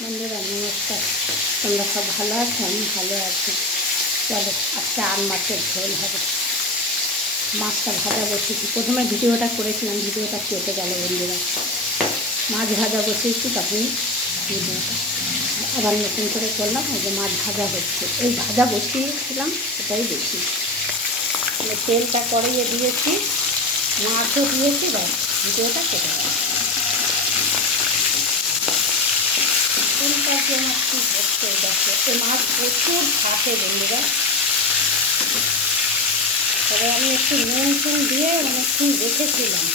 বন্ধুরা নমস্কার, তোমরা সব ভালো আছো? আমি ভালো আছি। চলো আজকে আর মাছের ঝোল হবে। মাছটা ভাজা বসিয়েছি, প্রথমে ভিডিওটা করেছিলাম, ভিডিওটা কেটে গেল বন্ধুরা। মাছ ভাজা বসিয়েছি, তখন ভিডিওটা আবার নতুন করে করলাম। ওই যে মাছ ভাজা হচ্ছে, এই ভাজা বসিয়েছিলাম এটাই দেখি। তেলটা কড়াইয়ে দিয়েছি, মাছও দিয়েছি, ব্যাস ভিডিওটা কেটে গেল। তেলটা যে মাছ কি হচ্ছে দেখো, এই মাছ প্রচুর ফাটে বন্ধুরা। তবে আমি একটু নুন টুন দিয়ে অনেকক্ষণ রেখেছিলাম।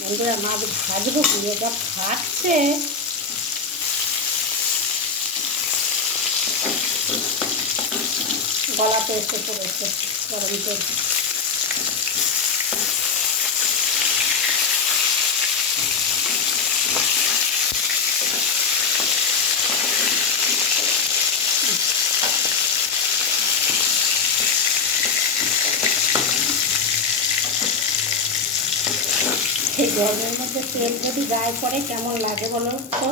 বন্ধুরা মাছ ভাজবো দিয়ে যা ফাটছে, গলাতে এসে পড়েছে গরম তেল। এই গরমের মধ্যে তেল যদি গায়ে পড়ে কেমন লাগে বলো তো?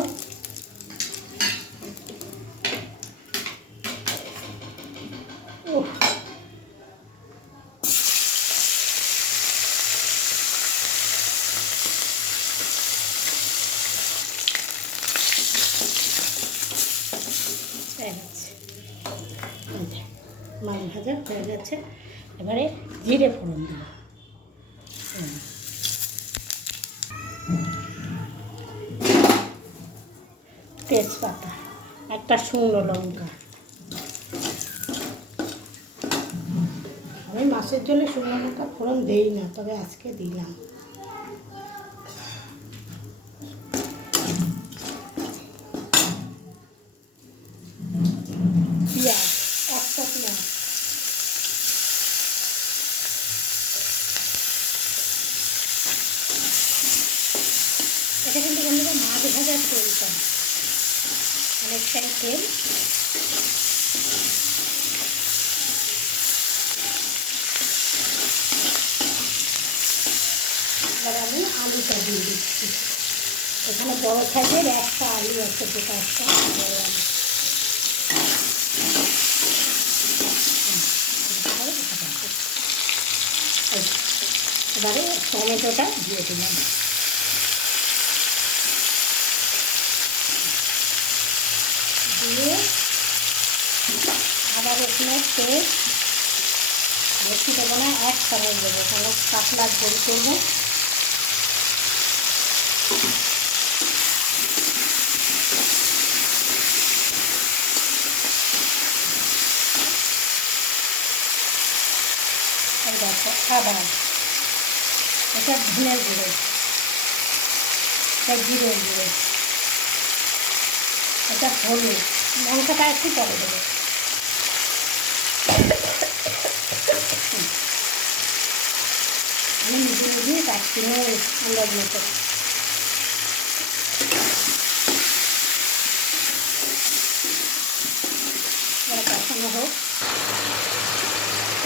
মাছ ভাজা হয়ে গেছে, এবারে জিরে ফোড়ন দেবো। তেজপাতা, একটা শুকনো লঙ্কা। আমি মাছের জন্য শুকনো লঙ্কা ফোড়ন দেই না, তবে আজকে দিলাম। পেঁয়াজ, একটা পেঁয়াজ। এটা কিন্তু বন্ধুরা মাছ ভাজার তেলটা অনেকটাই তেল। এবার আমি আলুটা দিয়ে দিচ্ছি। এখানে বড় সাইজের একটা আলু আছে, দুটো একটা বড় আলু। এবারে টমেটোটা দিয়ে দিলাম। দিয়ে আদা রসুনের পেস্ট বেশি দেবো না, 1 চামচ দেবো, কারণ পাতলা ঝোল করবো। আর দেখো আদা, এটা ধনের গুঁড়ো, এটা জিরের গুঁড়ো, এটা হলুদ, লঙ্কাটা একটু পরে দেবো। আমি নিজে নিজেই কাটছি আন্দাজ মতো। কষানো হোক,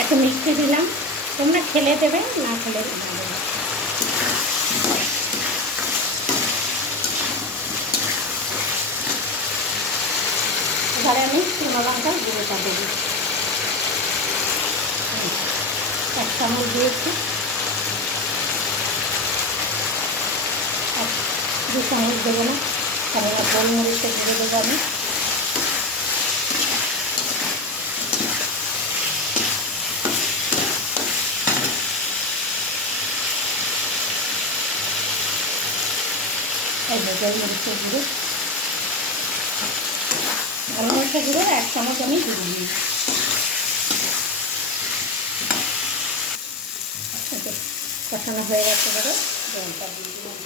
একটু মিষ্টি দিলাম, তোমরা খেলে দেবে, না খেলে না দেবে। এবারে আমি শুকনো লঙ্কার গুঁড়োটা দেবো, 1 চামচ দিয়েছি, 2 চামচ দেবো না, কারণ গোলমরিচে গুঁড়ো দেবো আমি। এই গোলমরিচের গুঁড়ো, গোলমরিচের গুঁড়ো 1 চামচ আমি দিয়ে দিই। কষানো হয়ে গেছে, ধরো জলটা দিয়ে দিলাম।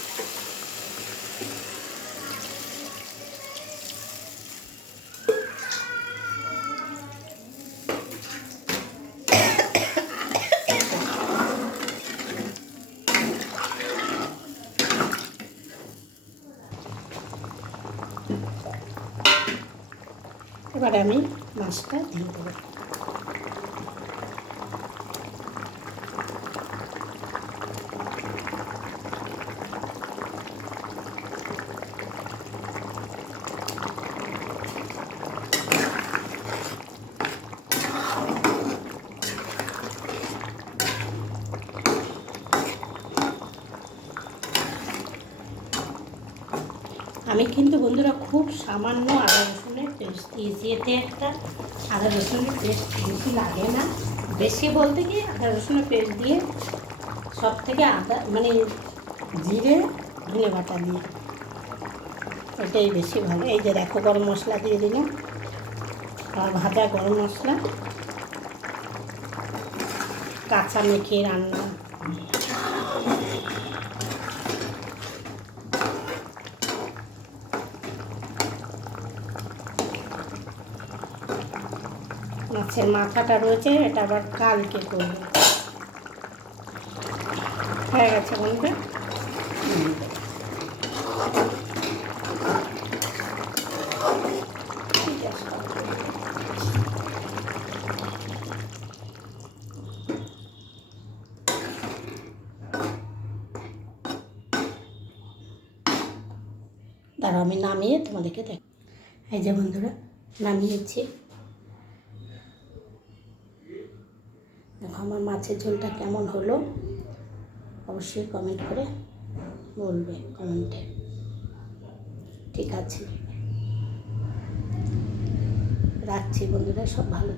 এবারে আমি মাছটা দিয়ে দেবো। আমি কিন্তু বন্ধুরা খুব সামান্য আদা রসুনের পেস্ট দিয়েছি, এতে একটা আদা রসুনের পেস্ট বেশি লাগে না। বেশি বলতে কি আদা রসুনের পেস্ট দিয়ে সব থেকে আদা মানে জিরে ধনে বাটা দিয়ে এটাই বেশি ভালো। এই যে দেখো গরম মশলা দিয়ে দিলাম, ভাজা গরম মশলা, কাঁচা মেখে রান্না। মাছের মাথাটা রয়েছে, এটা আবার কালকে করবো। হয়ে গেছে বন্ধুরা, দাঁড়াও আমি নামিয়ে তোমাদেরকে দেখ। এই যে বন্ধুরা নামিয়েছি, দেখো আমার মাছের ঝোলটা কেমন হলো অবশ্যই কমেন্ট করে বলবে কমেন্টে। ঠিক আছে, রাখছি বন্ধুরা, সব ভালো থাকে।